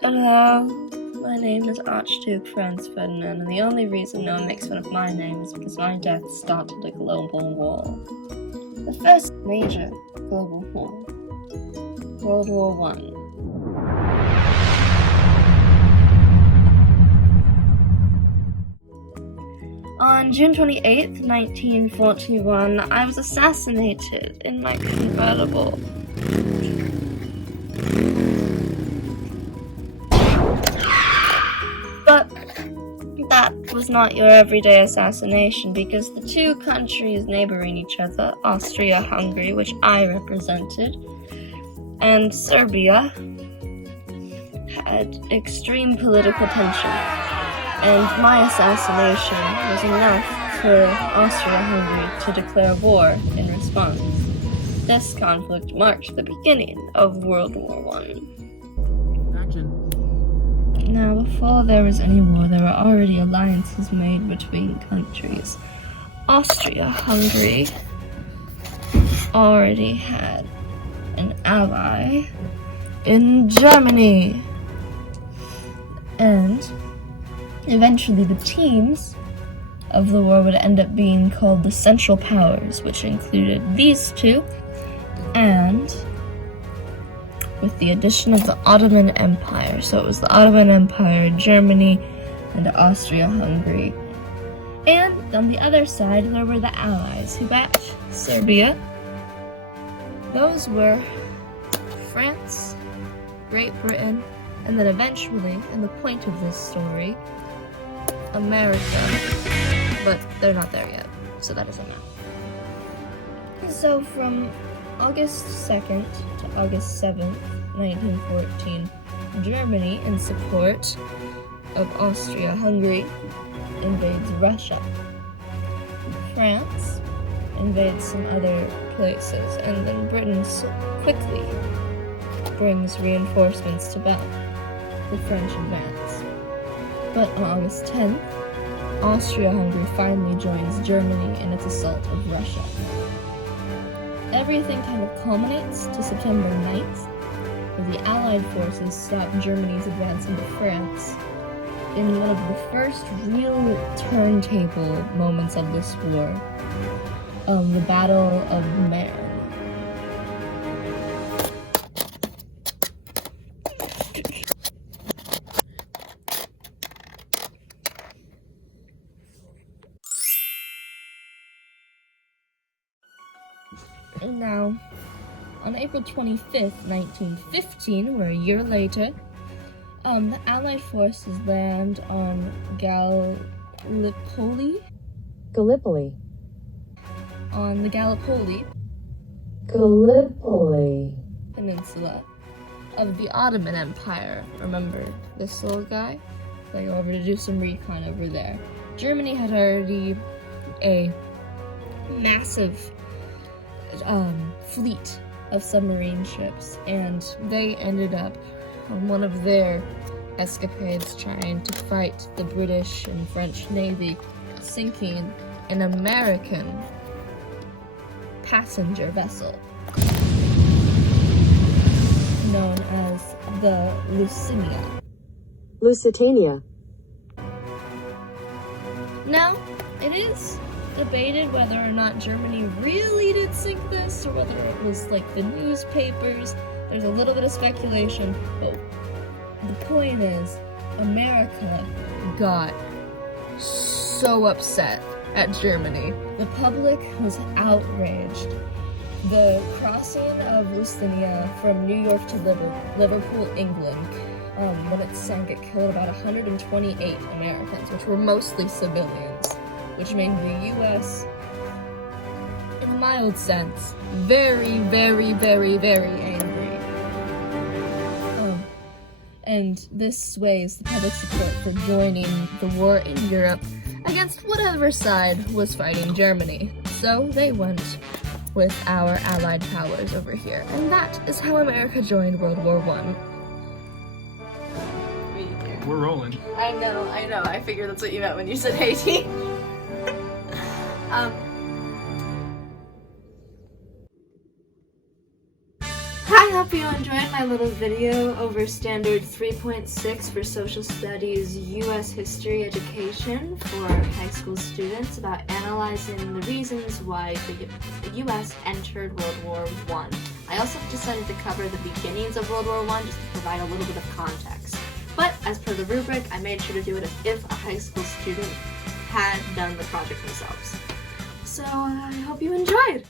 Hello, my name is Archduke Franz Ferdinand, and the only reason no one makes fun of my name is because my death started a global war. The first major global war. World War I. On June 28th, 1941, I was assassinated in my convertible. But that was not your everyday assassination, because the two countries neighboring each other, Austria-Hungary, which I represented, and Serbia, had extreme political tension, and my assassination was enough for Austria-Hungary to declare war in response. This conflict marked the beginning of World War I. Action. Now, before there was any war, there were already alliances made between countries. Austria-Hungary already had an ally in Germany. And eventually the teams of the war would end up being called the Central Powers, which included these two, and with the addition of the Ottoman Empire. So it was the Ottoman Empire, Germany, and Austria-Hungary. And on the other side, there were the Allies who backed Serbia. Those were France, Great Britain, and then eventually, and the point of this story, America. But they're not there yet, so that doesn't matter. So from August 2nd to August 7th, 1914, Germany, in support of Austria-Hungary, invades Russia. France invades some other places, and then Britain quickly brings reinforcements to back the French advance. But on August 10th, Austria-Hungary finally joins Germany in its assault of Russia. Everything kind of culminates to September 9th, where the Allied forces stop Germany's advance into France in one of the first real turntable moments of this war, the Battle of Marne. Now, on April 25th, 1915, we're a year later, the Allied forces land on Gallipoli? On the Gallipoli Peninsula of the Ottoman Empire. Remember this little guy? They go over to do some recon over there. Germany had already a massive fleet of submarine ships, and they ended up on one of their escapades trying to fight the British and French Navy, sinking an American passenger vessel known as the Lusitania. Now, it is debated whether or not Germany really did sink this, or whether it was like the newspapers. There's a little bit of speculation, but the point is, America got so upset at Germany. The public was outraged. The crossing of Lusitania from New York to Liverpool, England, when it sank, it killed about 128 Americans, which were mostly civilians, which made the U.S., in a mild sense, very, very, very, very angry. And this sways the public support for joining the war in Europe against whatever side was fighting Germany. So they went with our allied powers over here. And that is how America joined World War I. We're rolling. I know. I figured that's what you meant when you said Haiti. Hi, hope you enjoyed my little video over standard 3.6 for social studies US history education for high school students about analyzing the reasons why the US entered World War I. I also decided to cover the beginnings of World War I just to provide a little bit of context. But as per the rubric, I made sure to do it as if a high school student had done the project themselves. So I hope you enjoyed!